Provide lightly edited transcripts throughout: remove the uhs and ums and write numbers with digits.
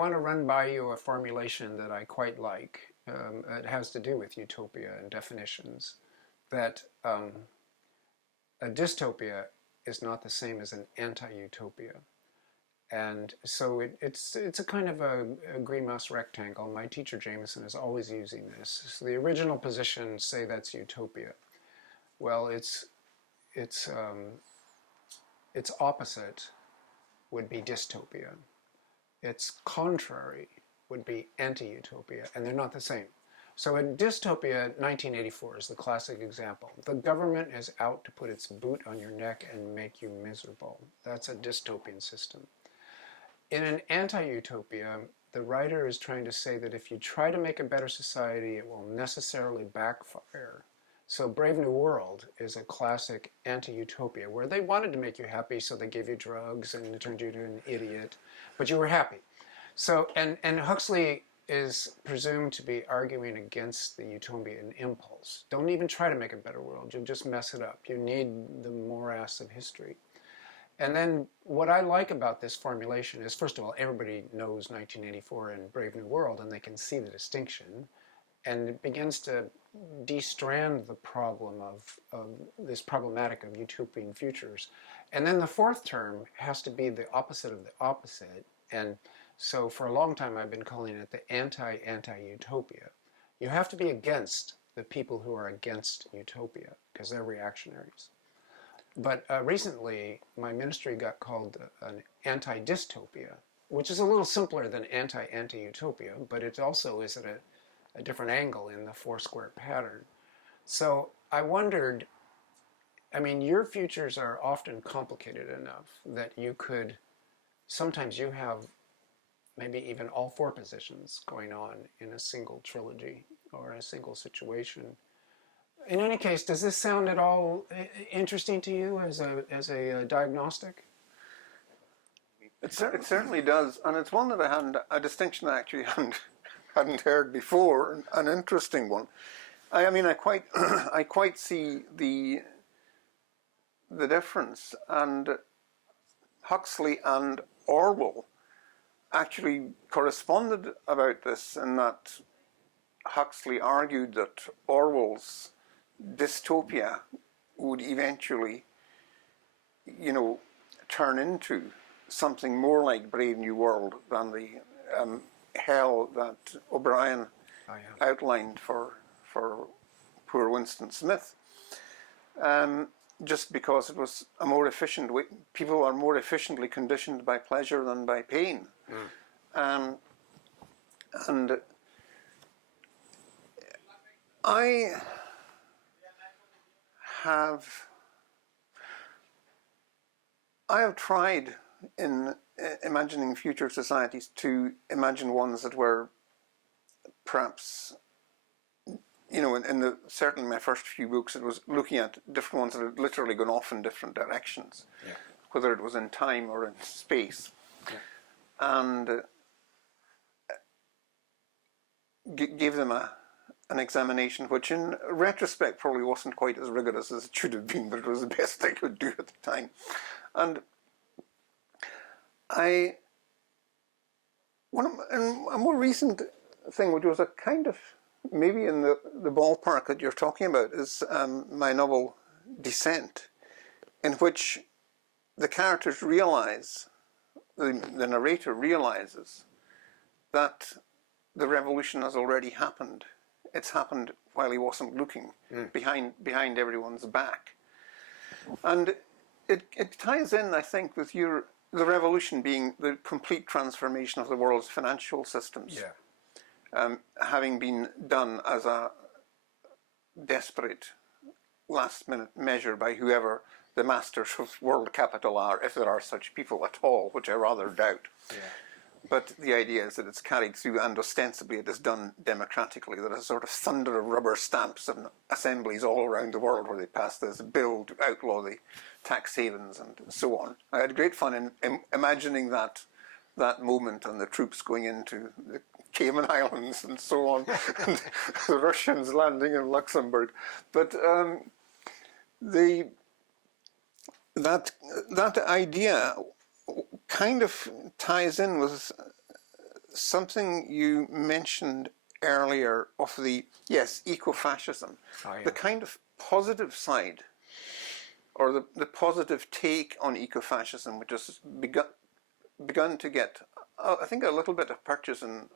want to run by you a formulation that I quite like. It has to do with utopia and definitions. That a dystopia is not the same as an anti-utopia. And so it's a kind of a green mouse rectangle. My teacher Jameson is always using this. So the original positions say that's utopia. Well, its opposite would be dystopia. Its contrary would be anti-utopia, and they're not the same. So in dystopia, 1984 is the classic example. The government is out to put its boot on your neck and make you miserable. That's a dystopian system. In an anti-utopia, the writer is trying to say that if you try to make a better society, it will necessarily backfire. So Brave New World is a classic anti-utopia where they wanted to make you happy, so they gave you drugs and it turned you into an idiot, but you were happy. So, and Huxley is presumed to be arguing against the utopian impulse. Don't even try to make a better world, you'll just mess it up. You need the morass of history. And then what I like about this formulation is, first of all, everybody knows 1984 and Brave New World, and they can see the distinction. And it begins to de-strand the problem of this problematic of utopian futures. And then the fourth term has to be the opposite of the opposite. And so for a long time I've been calling it the anti-utopia. You have to be against the people who are against utopia, because they're reactionaries. But recently, my ministry got called an anti-dystopia, which is a little simpler than anti-utopia, but it also is at a different angle in the four-square pattern. So I wondered, I mean, your futures are often complicated enough that you could, sometimes you have maybe even all four positions going on in a single trilogy or a single situation. In any case, does this sound at all interesting to you as a diagnostic? It certainly does, and it's one that I hadn't, a distinction I actually hadn't heard before, an interesting one. I mean, I quite I quite see the difference, and Huxley and Orwell actually corresponded about this, in that Huxley argued that Orwell's dystopia would eventually, turn into something more like Brave New World than the hell that O'Brien outlined for poor Winston Smith. Just because it was a more efficient way. People are more efficiently conditioned by pleasure than by pain. And I have tried in imagining future societies to imagine ones that were perhaps, certainly my first few books, it was looking at different ones that had literally gone off in different directions, whether it was in time or in space. And gave them an examination which in retrospect probably wasn't quite as rigorous as it should have been, but it was the best I could do at the time. And a more recent thing, which was a kind of maybe in the ballpark that you're talking about, is my novel Descent, in which the characters realize, the narrator realizes that the revolution has already happened. It's happened while he wasn't looking, behind everyone's back. And it ties in, I think, with the revolution being the complete transformation of the world's financial systems, having been done as a desperate last-minute measure by whoever the masters of world capital are, if there are such people at all, which I rather doubt. But the idea is that it's carried through, and ostensibly it is done democratically. There is a sort of thunder of rubber stamps and assemblies all around the world where they pass this bill to outlaw the tax havens and so on. I had great fun in imagining that moment, and the troops going into the Cayman Islands and so on, and the Russians landing in Luxembourg. But that idea kind of ties in with something you mentioned earlier of the, yes, eco-fascism, Oh, yeah. the kind of positive side, or the positive take on eco-fascism, which has begun to get, I think, a little bit of purchase in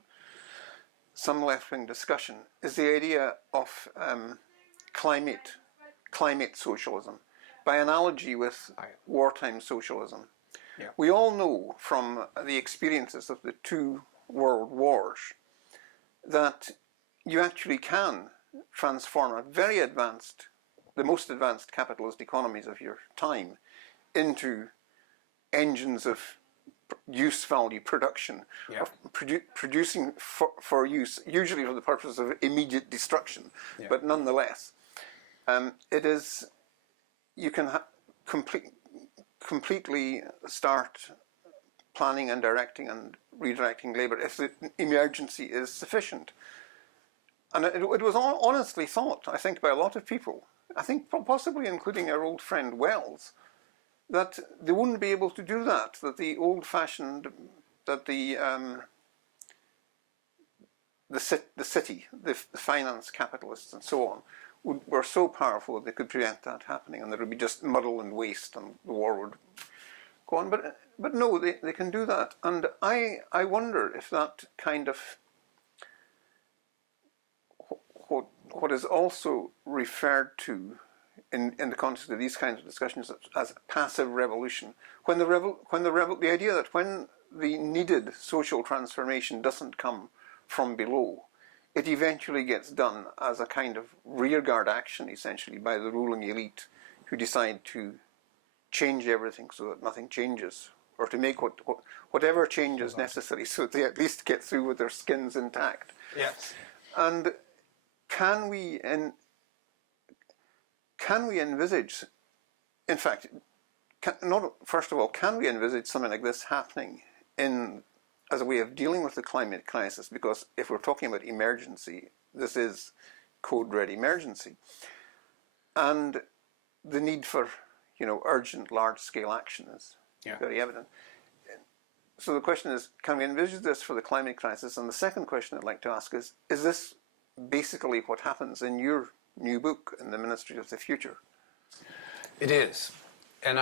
some left-wing discussion, is the idea of climate socialism, by analogy with wartime socialism. Yeah. We all know from the experiences of the two world wars that you actually can transform a very advanced, the most advanced capitalist economies of your time into engines of use value production, Yeah. of producing for use, usually for the purpose of immediate destruction, Yeah. but nonetheless, it is, you can completely start planning and directing and redirecting labour if the emergency is sufficient. And it was honestly thought, I think, by a lot of people, I think possibly including our old friend Wells, that they wouldn't be able to do that, that the old-fashioned, that the city, the finance capitalists and so on, were so powerful that they could prevent that happening, and there would be just muddle and waste, and the war would go on. But no, they can do that. And I wonder if that kind of, what is also referred to in the context of these kinds of discussions as passive revolution, the idea that when the needed social transformation doesn't come from below, it eventually gets done as a kind of rearguard action, essentially, by the ruling elite, who decide to change everything so that nothing changes, or to make whatever change is necessary so that they at least get through with their skins intact. Yes. And can we envisage, in fact, first of all, can we envisage something like this happening as a way of dealing with the climate crisis? Because if we're talking about emergency, this is code red emergency. And the need for, urgent large-scale action is very evident. So the question is, can we envisage this for the climate crisis? And the second question I'd like to ask is this basically what happens in your new book, in the Ministry of the Future? It is. And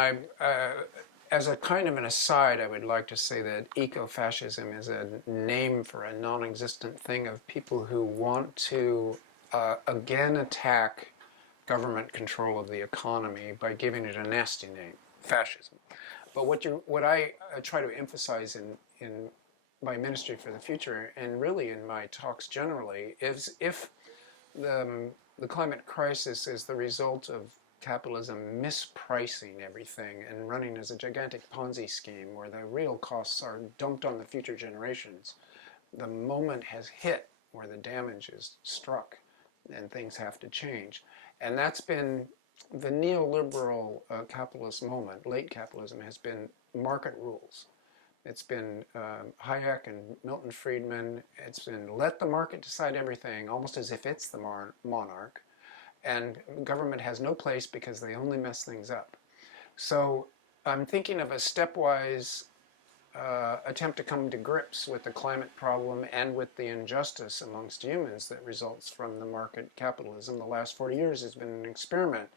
as a kind of an aside, I would like to say that eco-fascism is a name for a non-existent thing of people who want to again attack government control of the economy by giving it a nasty name, fascism. But what I try to emphasize in my Ministry for the Future, and really in my talks generally, is if the climate crisis is the result of capitalism mispricing everything and running as a gigantic Ponzi scheme where the real costs are dumped on the future generations, the moment has hit where the damage is struck and things have to change. And that's been the neoliberal capitalist moment. Late capitalism has been market rules. It's been Hayek and Milton Friedman. It's been let the market decide everything, almost as if it's the monarch. And government has no place because they only mess things up. So I'm thinking of a stepwise attempt to come to grips with the climate problem and with the injustice amongst humans that results from the market capitalism. The last 40 years has been an experiment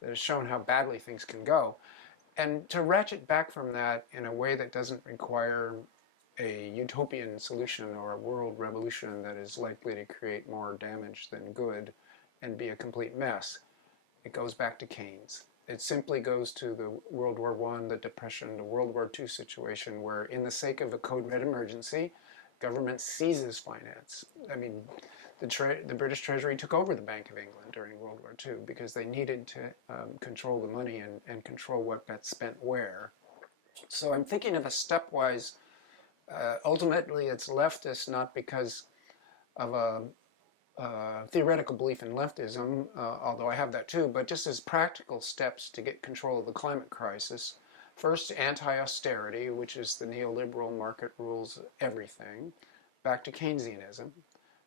that has shown how badly things can go. And to ratchet back from that in a way that doesn't require a utopian solution or a world revolution that is likely to create more damage than good and be a complete mess, it goes back to Keynes. It simply goes to the World War I, the Depression, the World War II situation where, in the sake of a code red emergency, government seizes finance. I mean, the British Treasury took over the Bank of England during World War II because they needed to control the money and control what got spent where. So I'm thinking of a stepwise, ultimately it's leftist not because of a theoretical belief in leftism, although I have that too, but just as practical steps to get control of the climate crisis. First, anti-austerity, which is the neoliberal market rules everything, back to Keynesianism.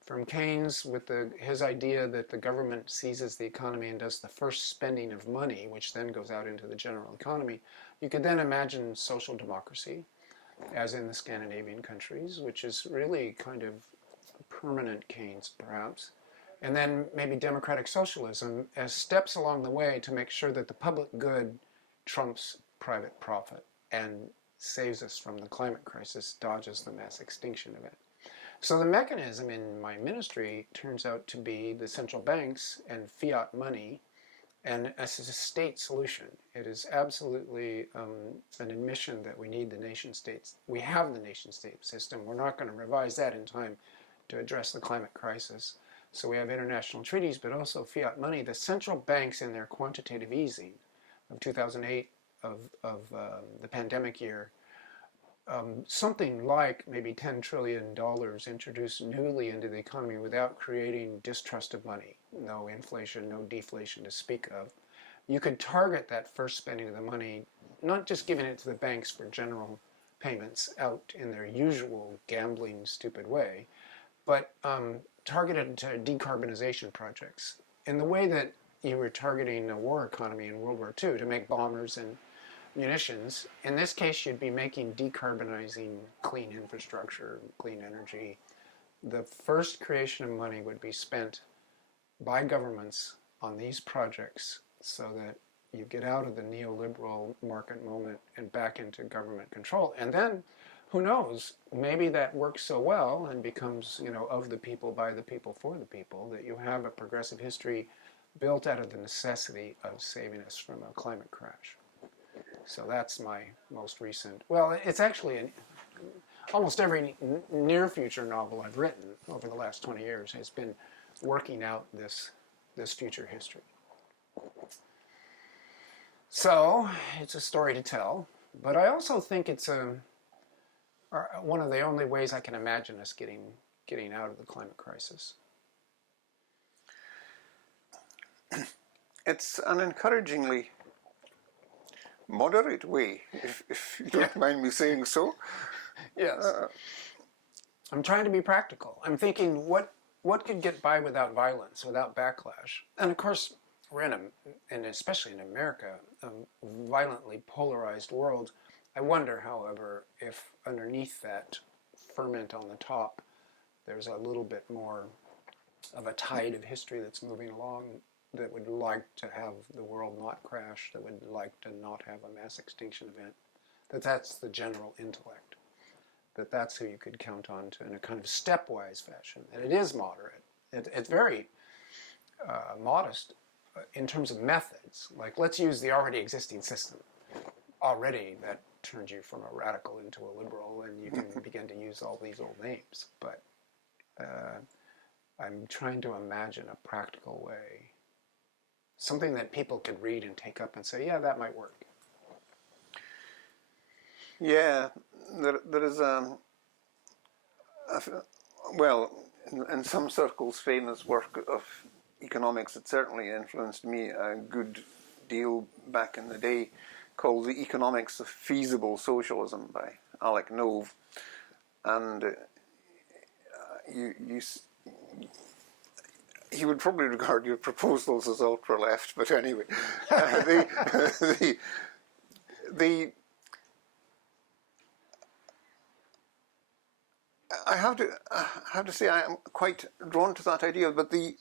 From Keynes, with his idea that the government seizes the economy and does the first spending of money, which then goes out into the general economy, you could then imagine social democracy. as in the Scandinavian countries, which is really kind of permanent Keynes, perhaps. And then maybe democratic socialism as steps along the way to make sure that the public good trumps private profit and saves us from the climate crisis, dodges the mass extinction event. So the mechanism in my ministry turns out to be the central banks and fiat money, and as a state solution. It is absolutely an admission that we need the nation states. We have the nation state system. We're not going to revise that in time to address the climate crisis. So we have international treaties, but also fiat money. The central banks in their quantitative easing of 2008, of the pandemic year, something like maybe $10 trillion introduced newly into the economy without creating distrust of money. No inflation, no deflation to speak of. You could target that first spending of the money, not just giving it to the banks for general payments out in their usual gambling, stupid way, but targeted to decarbonization projects in the way that you were targeting a war economy in World War II to make bombers and munitions. In this case, you'd be making decarbonizing clean infrastructure, clean energy. The first creation of money would be spent by governments on these projects so that you get out of the neoliberal market moment and back into government control. And then, who knows, maybe that works so well and becomes, of the people, by the people, for the people, that you have a progressive history built out of the necessity of saving us from a climate crash. So that's my most recent, well, it's actually almost every near future novel I've written over the last 20 years has been working out this future history. So it's a story to tell, but I also think it's one of the only ways I can imagine us getting out of the climate crisis. It's an encouragingly moderate way, if you don't mind me saying so. Yes. I'm trying to be practical. I'm thinking, what could get by without violence, without backlash? And of course, we're and especially in America, a violently polarized world. I wonder, however, if underneath that ferment on the top, there's a little bit more of a tide of history that's moving along that would like to have the world not crash, that would like to not have a mass extinction event, that's the general intellect, that's who you could count on to in a kind of stepwise fashion. And it is moderate. It's very modest in terms of methods. Like, let's use the already existing system. Already that turns you from a radical into a liberal, and you can begin to use all these old names. But I'm trying to imagine a practical way, something that people could read and take up and say, yeah, that might work. Yeah, there is well, in some circles, famous work of economics that certainly influenced me a good deal back in the day, called The Economics of Feasible Socialism by Alec Nove. And he would probably regard your proposals as ultra-left, but anyway, I have to say I am quite drawn to that idea. But the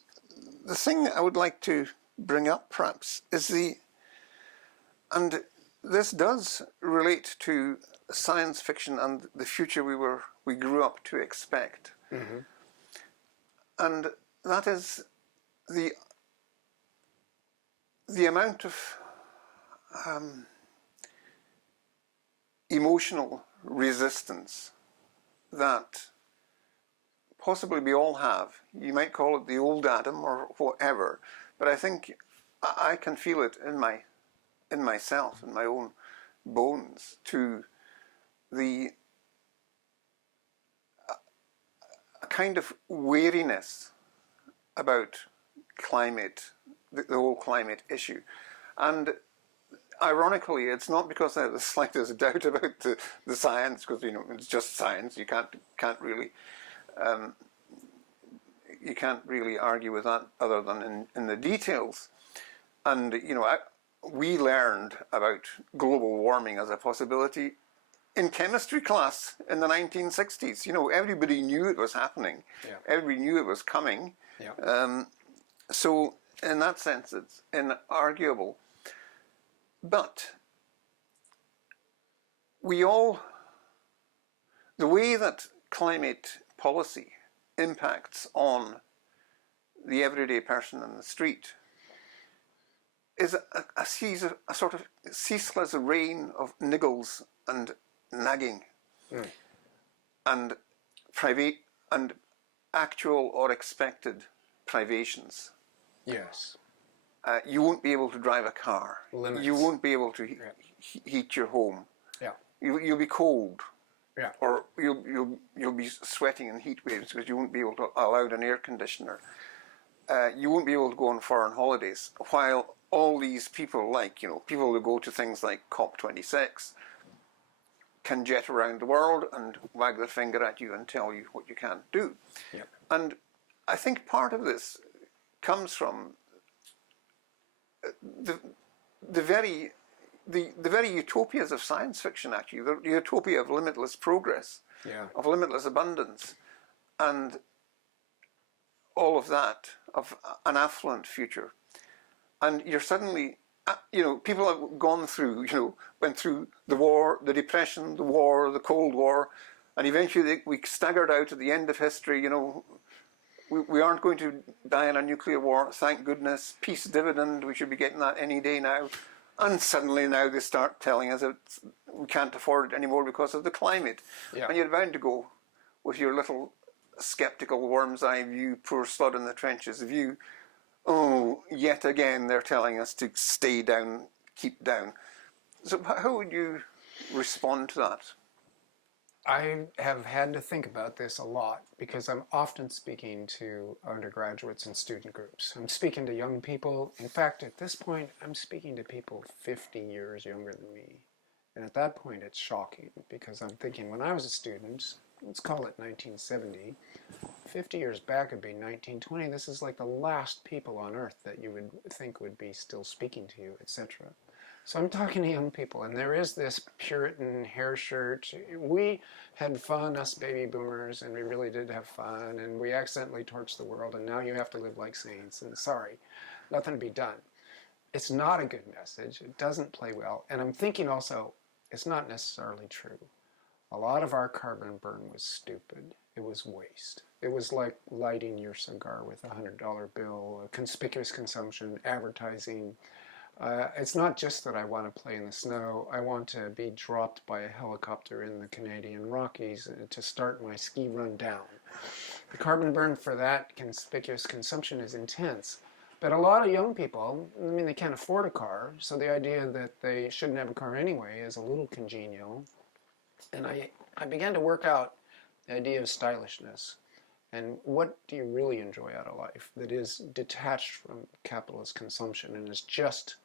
thing I would like to bring up, perhaps, is and this does relate to science fiction and the future we grew up to expect, mm-hmm. and that is the amount of emotional resistance that possibly we all have. You might call it the old Adam or whatever, but I think I can feel it in myself, in my own bones, to a kind of weariness about climate, the whole climate issue. And ironically, it's not because I have the slightest doubt about the science, because it's just science. You can't really argue with that other than in the details. And we learned about global warming as a possibility in chemistry class in the 1960s. You know, everybody knew it was happening. Yeah. Everybody knew it was coming. Yeah. So in that sense, it's inarguable. But the way that climate policy impacts on the everyday person in the street is a sort of ceaseless rain of niggles and nagging and private and actual or expected privations. Yes. You won't be able to drive a car. Limits. You won't be able to heat your home. Yeah. You'll be cold. Yeah. Or you'll be sweating in heat waves because you won't be able to allow an air conditioner. You won't be able to go on foreign holidays. While all these people, like, you know, people who go to things like COP26 can jet around the world and wag their finger at you and tell you what you can't do. Yep. And I think part of this comes from the very utopias of science fiction, actually, the utopia of limitless progress, of limitless abundance, and all of that, of an affluent future. And you're suddenly, you know, people have gone through, you know, went through the war, the Depression, the war, the Cold War, and eventually we staggered out at the end of history, you know. We aren't going to die in a nuclear war, thank goodness. Peace dividend, we should be getting that any day now. And suddenly now they start telling us that we can't afford it anymore because of the climate. Yeah. And you're bound to go with your little sceptical worm's eye view, poor slud in the trenches view. Oh, yet again they're telling us to stay down, keep down. So how would you respond to that? I have had to think about this a lot because I'm often speaking to undergraduates and student groups. I'm speaking to young people. In fact, at this point, I'm speaking to people 50 years younger than me. And at that point, it's shocking because I'm thinking when I was a student, let's call it 1970, 50 years back would be 1920. This is like the last people on earth that you would think would be still speaking to you, etc. So I'm talking to young people, and there is this Puritan hair shirt. We had fun, us baby boomers, and we really did have fun, and we accidentally torched the world, and now you have to live like saints, and sorry, nothing to be done. It's not a good message. It doesn't play well. And I'm thinking also, it's not necessarily true. A lot of our carbon burn was stupid. It was waste. It was like lighting your cigar with a $100 bill, conspicuous consumption, advertising. It's not just that I want to play in the snow. I want to be dropped by a helicopter in the Canadian Rockies to start my ski run down. The carbon burn for that conspicuous consumption is intense. But a lot of young people, I mean, they can't afford a car, so the idea that they shouldn't have a car anyway is a little congenial. And I began to work out the idea of stylishness. And what do you really enjoy out of life that is detached from capitalist consumption and is just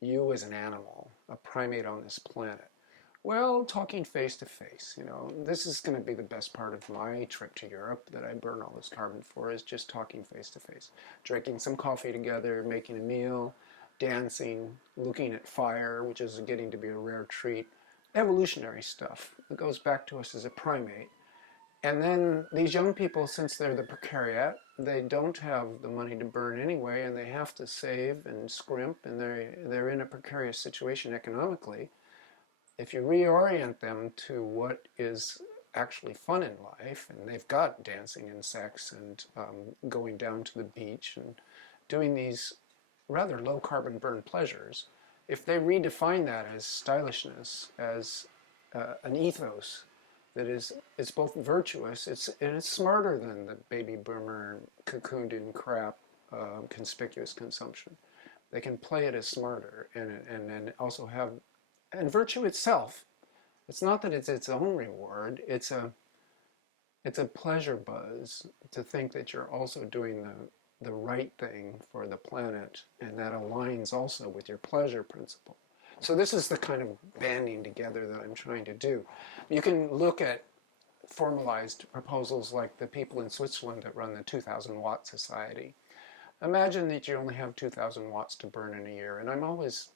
you as an animal, a primate on this planet? Well, talking face to face, you know, this is going to be the best part of my trip to Europe that I burn all this carbon for, is just talking face to face. Drinking some coffee together, making a meal, dancing, looking at fire, which is getting to be a rare treat. Evolutionary stuff that goes back to us as a primate. And then these young people, since they're the precariat, they don't have the money to burn anyway, and they have to save and scrimp, and they're in a precarious situation economically. If you reorient them to what is actually fun in life, and they've got dancing and sex and going down to the beach and doing these rather low carbon burn pleasures, if they redefine that as stylishness, as an ethos that is both virtuous, and it's smarter than the baby boomer cocooned in crap conspicuous consumption. They can play it as smarter and also have, and virtue itself, it's not that it's its own reward, it's a pleasure buzz to think that you're also doing the right thing for the planet, and that aligns also with your pleasure principle. So this is the kind of banding together that I'm trying to do. You can look at formalized proposals like the people in Switzerland that run the 2,000 watt society. Imagine that you only have 2,000 watts to burn in a year, and I'm always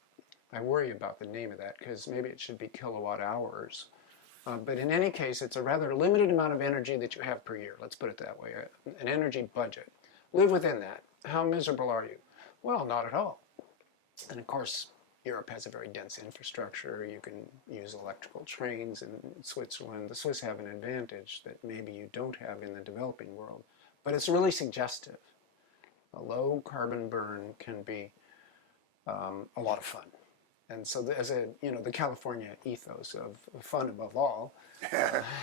I worry about the name of that because maybe it should be kilowatt hours. But in any case, it's a rather limited amount of energy that you have per year. Let's put it that way, an energy budget. Live within that. How miserable are you? Well, not at all. And of course, Europe has a very dense infrastructure. You can use electrical trains in Switzerland. The Swiss have an advantage that maybe you don't have in the developing world. But it's really suggestive. A low carbon burn can be a lot of fun. And so as the California ethos of fun above all,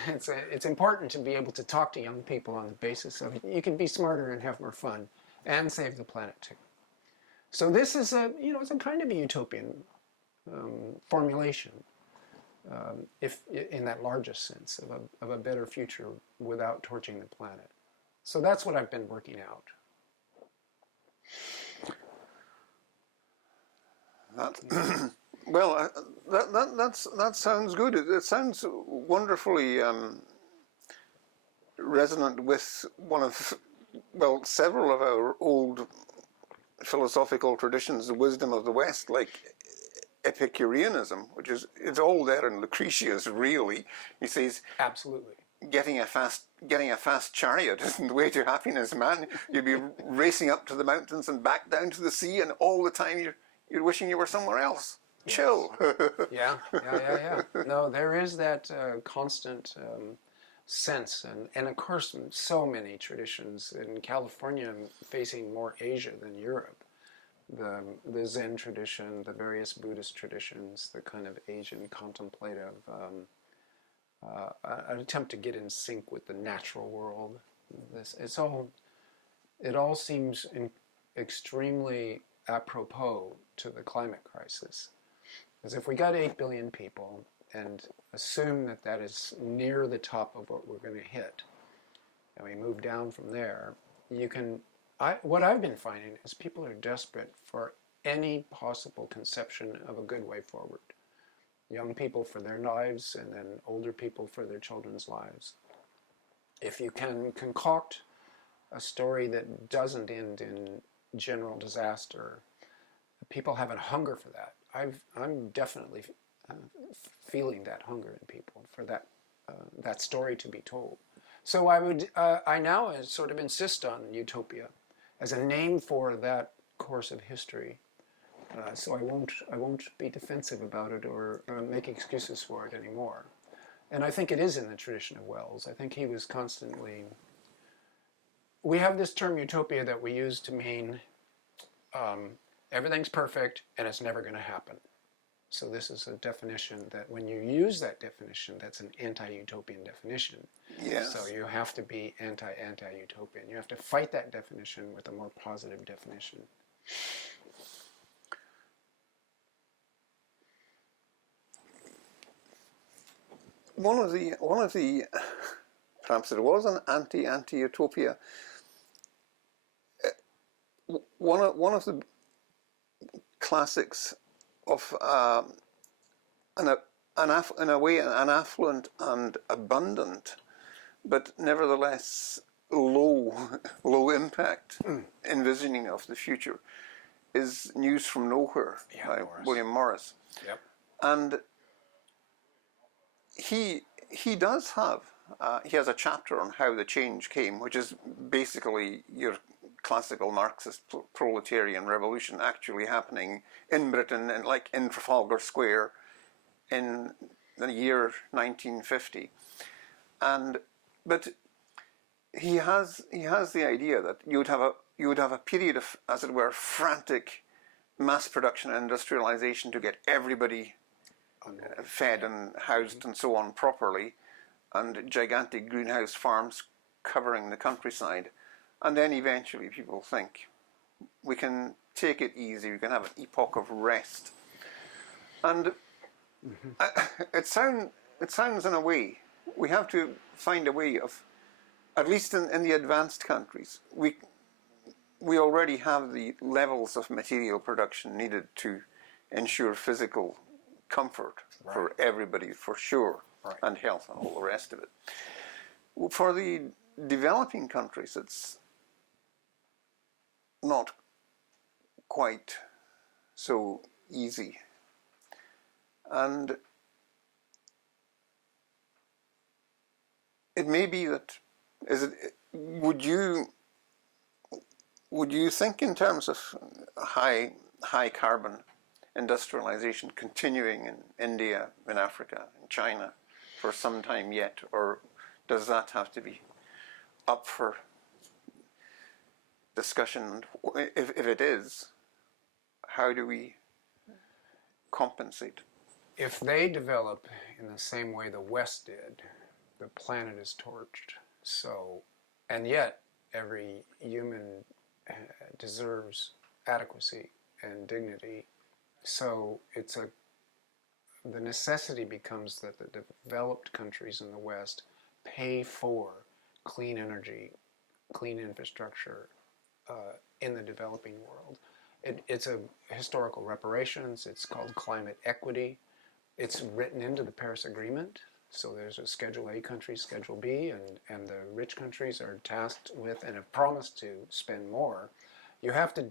it's important to be able to talk to young people on the basis of you can be smarter and have more fun and save the planet too. So this is it's a kind of a utopian formulation, if in that largest sense of a better future without torching the planet. So that's what I've been working out. Well, that sounds good. It sounds wonderfully resonant with several of our old philosophical traditions, the wisdom of the West, like Epicureanism, which is it's all there in Lucretius. Really, he says absolutely. Getting a fast chariot isn't the way to happiness, man. You'd be racing up to the mountains and back down to the sea, and all the time you're wishing you were somewhere else. Yes. Chill. Yeah. No, there is that constant sense, and of course, so many traditions in California facing more Asia than Europe. The Zen tradition, the various Buddhist traditions, the kind of Asian contemplative, an attempt to get in sync with the natural world. It all seems extremely apropos to the climate crisis. Because if we got 8 billion people and assume that is near the top of what we're going to hit, and we move down from there, what I've been finding is people are desperate for any possible conception of a good way forward. Young people for their lives, and then older people for their children's lives. If you can concoct a story that doesn't end in general disaster, people have a hunger for that. I'm definitely feeling that hunger in people for that story to be told. So I now sort of insist on utopia as a name for that course of history. So I won't be defensive about it or make excuses for it anymore. And I think it is in the tradition of Wells. I think he was constantly. We have this term utopia that we use to mean everything's perfect and it's never going to happen. So this is a definition that when you use that definition, that's an anti-utopian definition. Yes. So you have to be anti-utopian. You have to fight that definition with a more positive definition. One of the perhaps it was an anti-utopia. One of the classics of in a way an affluent and abundant, but nevertheless low impact envisioning of the future is News from Nowhere by William Morris. Yep. And he does have he has a chapter on how the change came, which is basically your classical Marxist proletarian revolution actually happening in Britain, in Trafalgar Square in the year 1950. But he has the idea that you would have a period of, as it were, frantic mass production and industrialization to get everybody fed and housed and so on properly, and gigantic greenhouse farms covering the countryside. And then eventually people think, we can take it easy, we can have an epoch of rest. And it sounds in a way, we have to find a way of, at least in the advanced countries, we already have the levels of material production needed to ensure physical comfort for everybody, for sure, and health and all the rest of it. For the developing countries, it's not quite so easy. And it may be that, would you think in terms of high carbon industrialization continuing in India, in Africa, in China for some time yet, or does that have to be up for discussion? If it is, how do we compensate? If they develop in the same way the West did, the planet is torched. So, and yet every human deserves adequacy and dignity. So the necessity becomes that the developed countries in the West pay for clean energy, clean infrastructure in the developing world. It's a historical reparations. It's called climate equity. It's written into the Paris Agreement. So there's a Schedule A country, Schedule B, and the rich countries are tasked with and have promised to spend more. You have to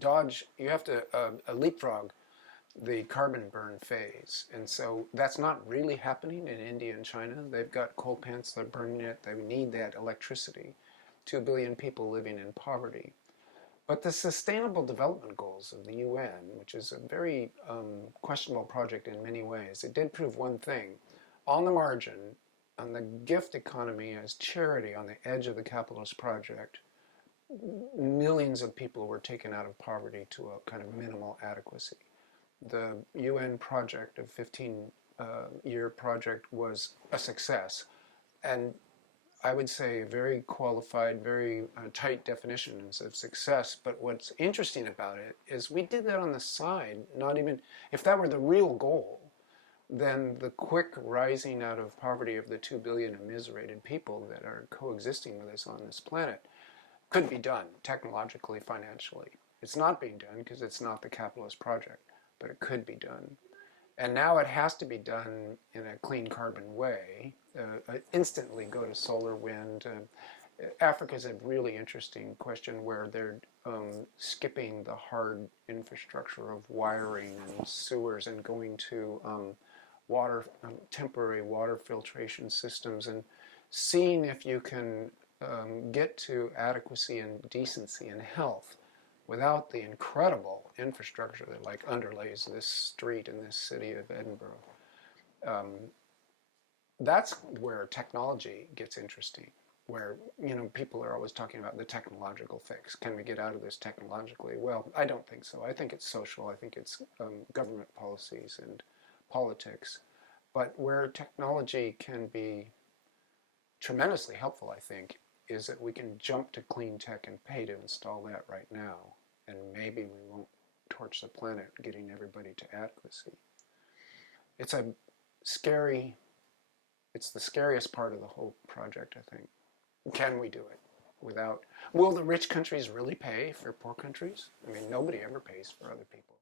leapfrog the carbon burn phase. And so that's not really happening in India and China. They've got coal plants, they're burning it, they need that electricity. 2 billion people living in poverty. But the Sustainable Development Goals of the UN, which is a very questionable project in many ways, it did prove one thing. On the margin, on the gift economy as charity on the edge of the capitalist project, millions of people were taken out of poverty to a kind of minimal adequacy. The UN project, a 15-year project, was a success. And I would say very qualified, very tight definitions of success. But what's interesting about it is we did that on the side, not even, if that were the real goal, then the quick rising out of poverty of the 2 billion immiserated people that are coexisting with us on this planet could be done technologically, financially. It's not being done because it's not the capitalist project, but it could be done. And now it has to be done in a clean carbon way. Instantly go to solar, wind. Africa's a really interesting question where they're skipping the hard infrastructure of wiring and sewers and going to temporary water filtration systems and seeing if you can get to adequacy and decency and health without the incredible infrastructure that like underlays this street in this city of Edinburgh. That's where technology gets interesting, where people are always talking about the technological fix. Can we get out of this technologically? Well, I don't think so. I think it's social. I think it's government policies and politics. But where technology can be tremendously helpful, I think, is that we can jump to clean tech and pay to install that right now. And maybe we won't torch the planet getting everybody to adequacy. It's the scariest part of the whole project, I think. Can we do it without? Will the rich countries really pay for poor countries? I mean, nobody ever pays for other people.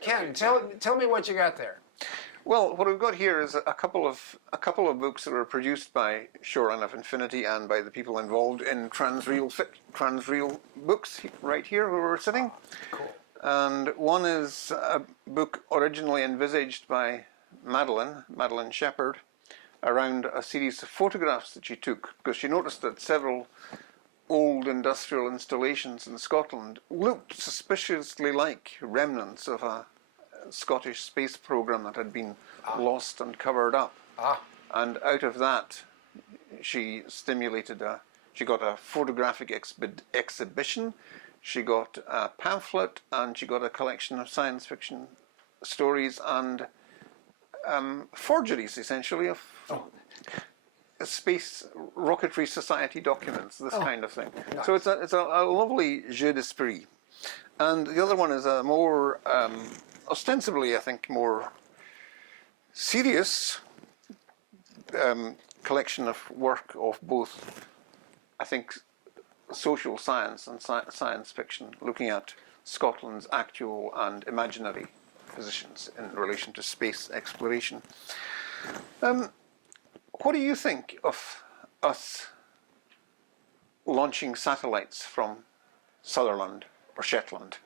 Ken, tell me what you got there. Well, what we've got here is a couple of books that were produced by Shoreline of Infinity and by the people involved in Transreal Books right here where we're sitting. Cool. And one is a book originally envisaged by Madeline Shepherd, around a series of photographs that she took, because she noticed that several old industrial installations in Scotland looked suspiciously like remnants of a Scottish space program that had been lost and covered up. And out of that, she got a photographic exhibition, she got a pamphlet, and she got a collection of science fiction stories and forgeries, essentially, of space rocketry society documents, this kind of thing. Nice. So it's a lovely jeu d'esprit. And the other one is a more ostensibly, I think, more serious collection of work of both, I think, social science and science fiction, looking at Scotland's actual and imaginary positions in relation to space exploration. What do you think of us launching satellites from Sutherland or Shetland?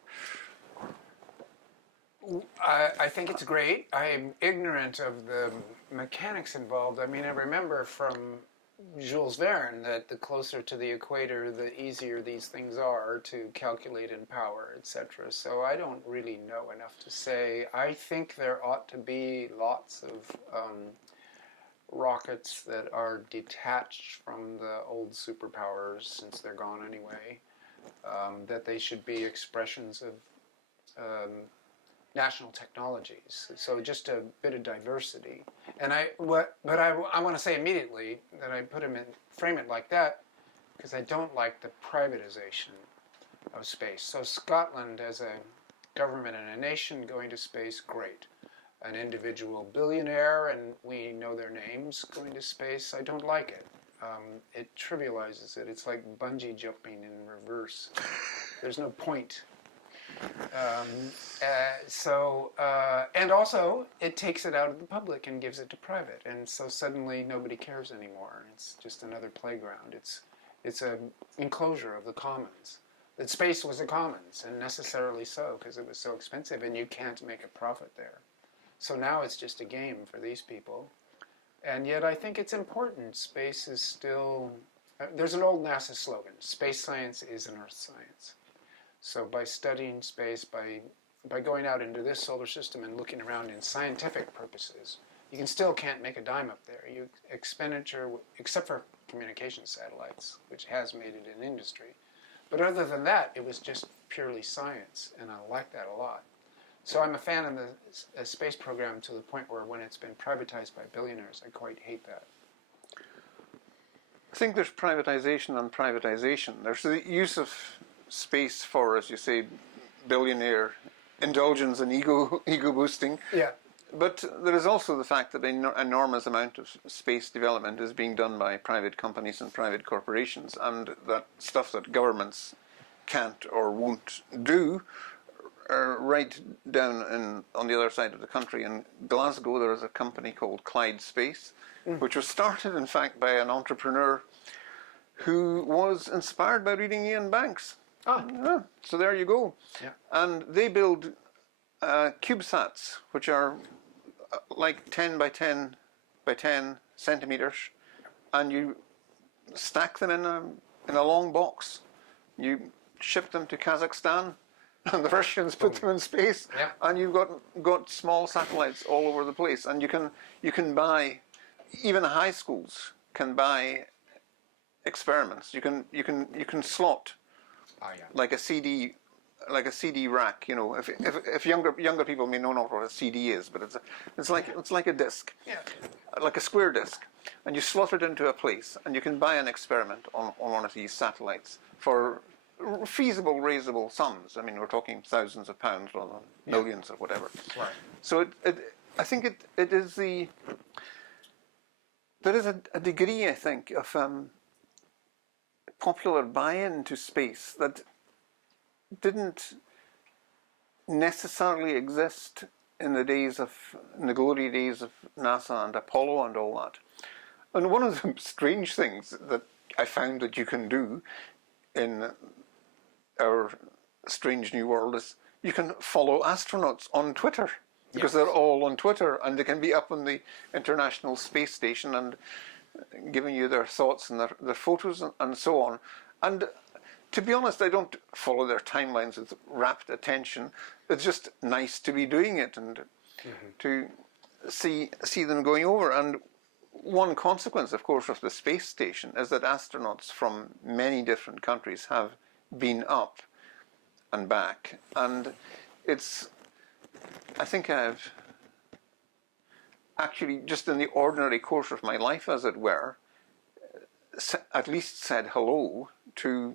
I think it's great. I'm ignorant of the mechanics involved. I mean, I remember from Jules Verne that the closer to the equator, the easier these things are to calculate in power, etc. So I don't really know enough to say. I think there ought to be lots of rockets that are detached from the old superpowers, since they're gone anyway, that they should be expressions of national technologies. So just a bit of diversity. And I want to say immediately that I frame it like that because I don't like the privatization of space. So Scotland as a government and a nation going to space, great. An individual billionaire, and we know their names, going to space, I don't like it. It trivializes it. It's like bungee jumping in reverse. There's no point. And also it takes it out of the public and gives it to private, and so suddenly nobody cares anymore. It's just another playground. It's an enclosure of the commons. That space was a commons, and necessarily so, because it was so expensive and you can't make a profit there. So now it's just a game for these people. And yet I think it's important. Space is still... there's an old NASA slogan, space science is an earth science. So by studying space, by going out into this solar system and looking around in scientific purposes, you can't make a dime up there. Expenditure, except for communication satellites, which has made it an industry. But other than that, it was just purely science, and I like that a lot. So I'm a fan of the space program to the point where when it's been privatized by billionaires, I quite hate that. I think there's privatization and privatization. There's the use of space for, as you say, billionaire indulgence and ego boosting. Yeah. But there is also the fact that an enormous amount of space development is being done by private companies and private corporations, and that stuff that governments can't or won't do right down on the other side of the country. In Glasgow, there is a company called Clyde Space, which was started, in fact, by an entrepreneur who was inspired by reading Ian Banks. Yeah, so there you go. Yeah. And they build CubeSats, which are like 10 by 10 by 10 centimeters, and you stack them in a long box. You ship them to Kazakhstan, and the Russians put them in space, yeah. and you've got small satellites all over the place. And you can buy, even high schools can buy experiments. You can slot like a CD rack. You know, if younger people may know not what a CD is, but it's like a disc, yeah, like a square disc, and you slot it into a place, and you can buy an experiment on one of these satellites for feasible, raisable sums. I mean, we're talking thousands of pounds rather than millions or whatever. Right. So I think it is there is a degree, I think, of popular buy-in to space that didn't necessarily exist in the glory days of NASA and Apollo and all that. And one of the strange things that I found that you can do in our strange new world is you can follow astronauts on Twitter, because they're all on Twitter, and they can be up on the International Space Station and giving you their thoughts and their photos and so on. And to be honest, I don't follow their timelines with rapt attention. It's just nice to be doing it and to see them going over. And one consequence, of course, of the space station is that astronauts from many different countries have been up and back. And I think I've actually, just in the ordinary course of my life, as it were, at least said hello to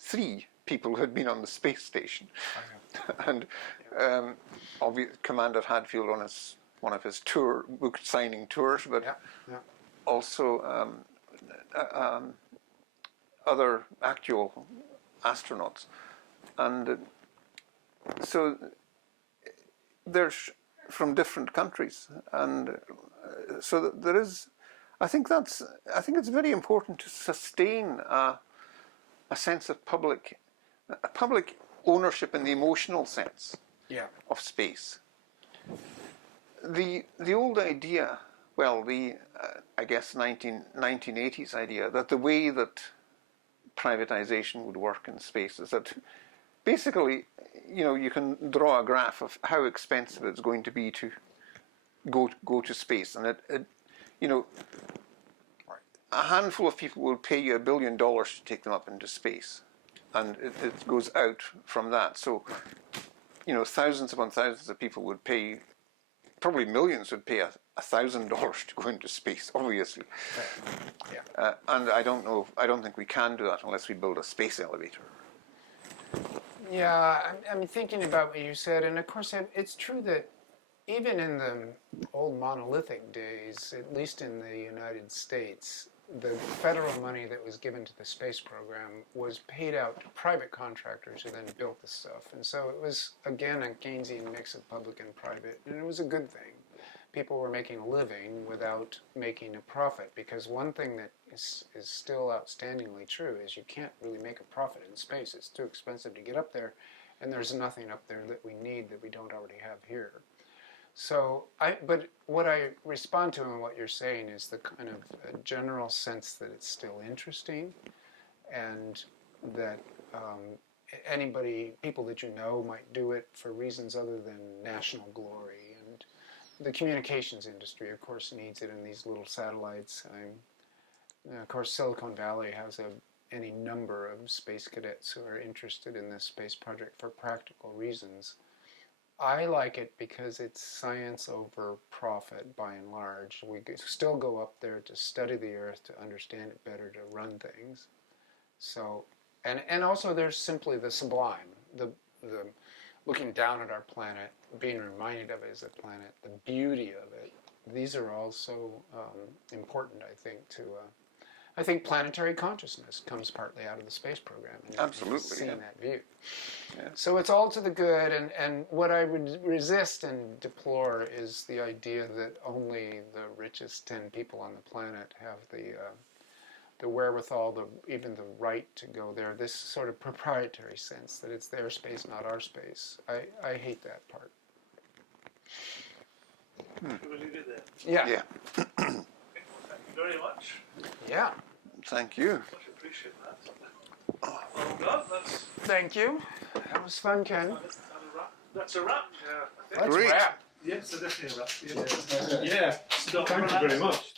3 people who had been on the space station. And Commander Hadfield on one of his book signing tours, but also other actual astronauts. And so they're from different countries, and so there is I think it's very important to sustain a sense of public ownership in the emotional sense of space. The old idea, well, the I guess 1980s idea that the way that privatization would work in space is that basically, you can draw a graph of how expensive it's going to be to go to space, and a handful of people will pay you $1 billion to take them up into space, and it goes out from that. So, thousands upon thousands of people would pay, probably millions would pay $1,000 to go into space, obviously. Yeah. And I don't think we can do that unless we build a space elevator. Yeah, I'm thinking about what you said, and of course it's true that even in the old monolithic days, at least in the United States, the federal money that was given to the space program was paid out to private contractors who then built the stuff. And so it was, again, a Keynesian mix of public and private, and it was a good thing. People were making a living without making a profit, because one thing that is still outstandingly true is you can't really make a profit in space. It's too expensive to get up there, and there's nothing up there that we need that we don't already have here. So, but what I respond to in what you're saying is the kind of general sense that it's still interesting, and that people that you know might do it for reasons other than national glory. And the communications industry, of course, needs it in these little satellites. Of course, Silicon Valley has any number of space cadets who are interested in this space project for practical reasons. I like it because it's science over profit by and large. We still go up there to study the Earth, to understand it better, to run things. So, and also there's simply the sublime, the looking down at our planet, being reminded of it as a planet, the beauty of it. These are all so important, I think, to... I think planetary consciousness comes partly out of the space program. And absolutely, seeing that view. Yeah. So it's all to the good, and what I would resist and deplore is the idea that only the richest 10 people on the planet have the wherewithal, even the right to go there. This sort of proprietary sense that it's their space, not our space. I hate that part. We'll leave it there. Yeah. Yeah. Thank you very much. Yeah. Thank you. Much appreciate that. Well done. Thank you. That was fun, Ken. That's a wrap. Yeah. Let's Great. wrap. Yes, so definitely a wrap. Yeah. Thank you very much.